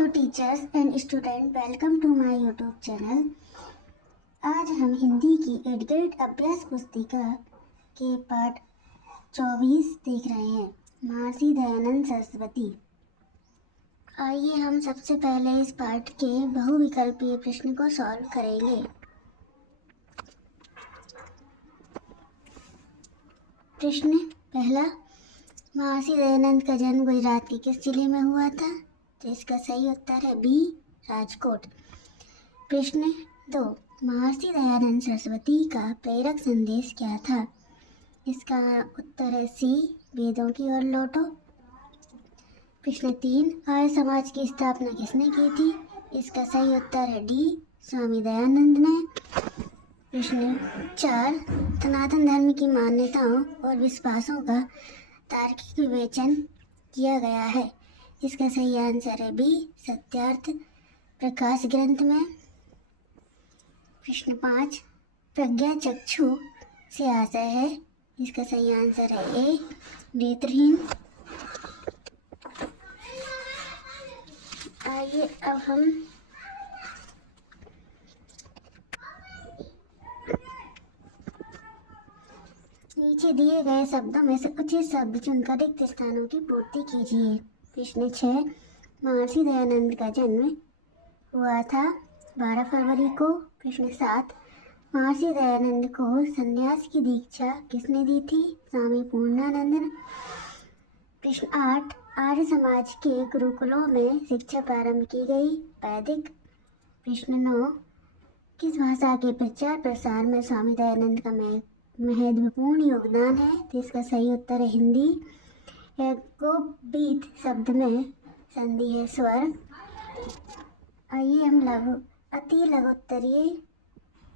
Hello teachers and student, welcome to my YouTube channel. आज हम हिंदी की एडगेट अभ्यास पुस्तिका के पाठ 24 देख रहे हैं, महर्षि दयानंद सरस्वती। आइए हम सबसे पहले इस पाठ के बहुविकल्पीय प्रश्न को सॉल्व करेंगे। प्रश्न पहला, महर्षि दयानंद का जन्म गुजरात के किस जिले में हुआ था? तो इसका सही उत्तर है बी, राजकोट। प्रश्न 2, महर्षि दयानंद सरस्वती का प्रेरक संदेश क्या था? इसका उत्तर है सी, वेदों की ओर लौटो। प्रश्न 3, आर्य समाज की स्थापना किसने की थी? इसका सही उत्तर है डी, स्वामी दयानंद ने। प्रश्न 4, सनातन धर्म की मान्यताओं और विश्वासों का तार्किक विवेचन किया गया है। इसका सही आंसर है बी, सत्यार्थ प्रकाश ग्रंथ में। प्रश्न 5, प्रज्ञा चक्षु से आशय है। इसका सही आंसर है ए, नेत्रहीन। आइए अब हम नीचे दिए गए शब्दों में से उचित शब्द चुनकर रिक्त स्थानों की पूर्ति कीजिए। प्रश्न 6, महर्षि दयानंद का जन्म हुआ था 12 फरवरी को। प्रश्न 7, महर्षि दयानंद को संन्यास की दीक्षा किसने दी थी? स्वामी पूर्णानंद। प्रश्न 8, आर्य समाज के गुरुकुलों में शिक्षा प्रारंभ की गई, वैदिक। प्रश्न 9, किस भाषा के प्रचार प्रसार में स्वामी दयानंद का महत्वपूर्ण योगदान है? तो इसका सही उत्तर है हिंदी। यज्ञोपवीत शब्द में संधि है स्वर। आइए हम अति लघुत्तरीय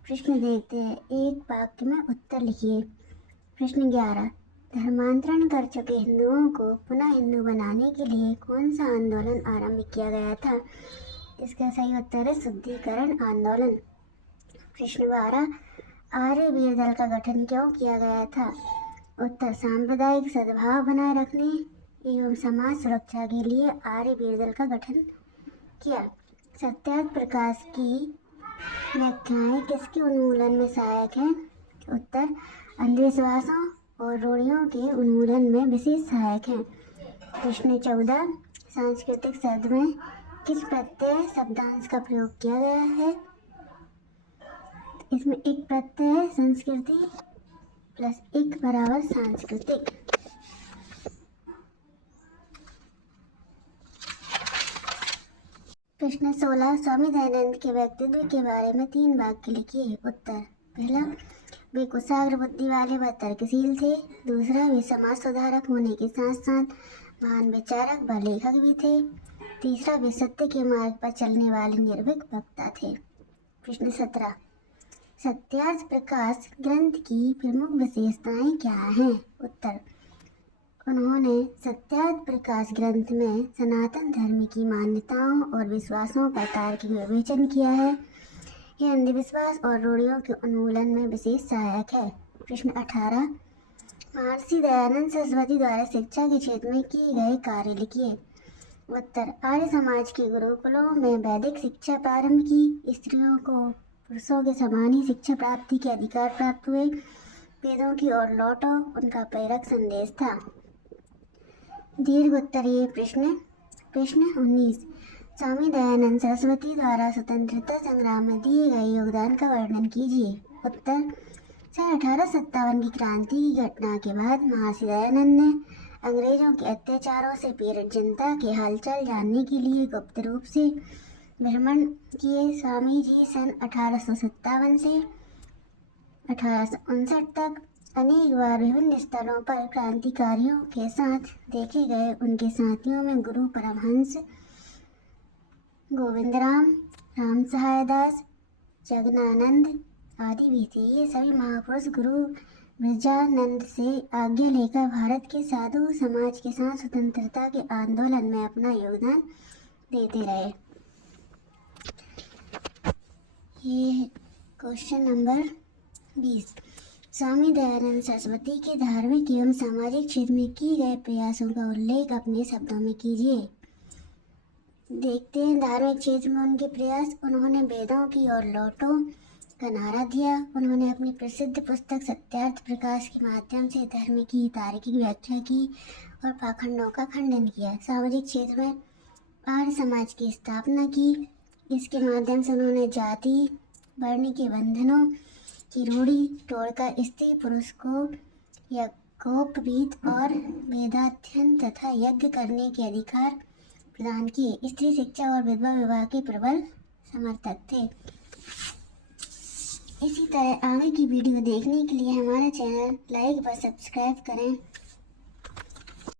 प्रश्न देखते हैं। एक वाक्य में उत्तर लिखिए। प्रश्न 11, धर्मांतरण कर चुके हिंदुओं को पुनः हिंदू बनाने के लिए कौन सा आंदोलन आरंभ किया गया था? इसका सही उत्तर है शुद्धिकरण आंदोलन। प्रश्न 12, आर्य वीर दल का गठन क्यों किया गया था? उत्तर, सांप्रदायिक सद्भाव बनाए रखने एवं समाज सुरक्षा के लिए आर्य वीर दल का गठन किया। सत्यार्थ प्रकाश की व्याख्याएं किसके उन्मूलन में सहायक हैं? उत्तर, अंधविश्वासों और रूढ़ियों के उन्मूलन में विशेष सहायक हैं। प्रश्न 14, सांस्कृतिक शब्द में किस प्रत्यय शब्दांश का प्रयोग किया गया है? इसमें एक प्रत्यय है संस्कृति प्लस एक बराबर सांस्कृतिक। प्रश्न 16, स्वामी दयानंद के व्यक्तित्व के बारे में 3 वाक्य लिखिए। उत्तर, पहला, वे कुशाग्र बुद्धि वाले व तर्कशील थे। दूसरा, वे समाज सुधारक होने के साथ साथ महान विचारक व लेखक भी थे। तीसरा, वे सत्य के मार्ग पर चलने वाले निर्भीक वक्ता थे। प्रश्न 17, सत्यार्थ प्रकाश ग्रंथ की प्रमुख विशेषताएं क्या हैं? उत्तर, उन्होंने सत्यार्थ प्रकाश ग्रंथ में सनातन धर्म की मान्यताओं और विश्वासों का तार्किक विवेचन किया है। यह अंधविश्वास और रूढ़ियों के उन्मूलन में विशेष सहायक है। प्रश्न 18, महर्षि दयानंद सरस्वती द्वारा शिक्षा के क्षेत्र में किए गए कार्य लिखिए। उत्तर, आर्य समाज के गुरुकुलों में वैदिक शिक्षा प्रारंभ की, स्त्रियों को पुरुषों के समान ही शिक्षा प्राप्ति के अधिकार प्राप्त हुए, वेदों की ओर लौटो उनका प्रेरक संदेश था। दीर्घ उत्तरीय प्रश्न। प्रश्न 19, स्वामी दयानंद सरस्वती द्वारा स्वतंत्रता संग्राम में दिए गए योगदान का वर्णन कीजिए। उत्तर, सन 1857 की क्रांति की घटना के बाद महर्षि दयानंद ने अंग्रेजों के अत्याचारों से पीड़ित जनता के हालचाल जानने के लिए गुप्त रूप से भ्रमण किए। स्वामी जी सन 1857 से 1859 तक अनेक बार विभिन्न स्थलों पर क्रांतिकारियों के साथ देखे गए। उनके साथियों में गुरु परमहंस गोविंदराम, राम सहाय दास, जगनानंद आदि भी थे। ये सभी महापुरुष गुरु ब्रजानंद से आज्ञा लेकर भारत के साधु समाज के साथ स्वतंत्रता के आंदोलन में अपना योगदान देते रहे। ये क्वेश्चन नंबर 20, स्वामी दयानंद सरस्वती के धार्मिक एवं सामाजिक क्षेत्र में किए गए प्रयासों का उल्लेख अपने शब्दों में कीजिए। देखते हैं धार्मिक क्षेत्र में उनके प्रयास। उन्होंने वेदों की ओर लौटो का नारा दिया। उन्होंने अपनी प्रसिद्ध पुस्तक सत्यार्थ प्रकाश के माध्यम से धर्म की तार्किक व्याख्या की और पाखंडों का खंडन किया। सामाजिक क्षेत्र में आर्य समाज की स्थापना की। इसके माध्यम से उन्होंने जाति वर्ण के बंधनों की रूढ़ी तोड़कर स्त्री पुरुष को यज्ञोपवीत और वेदाध्ययन तथा यज्ञ करने के अधिकार प्रदान किए। स्त्री शिक्षा और विधवा विवाह के प्रबल समर्थक थे। इसी तरह आगे की वीडियो देखने के लिए हमारा चैनल लाइक व सब्सक्राइब करें।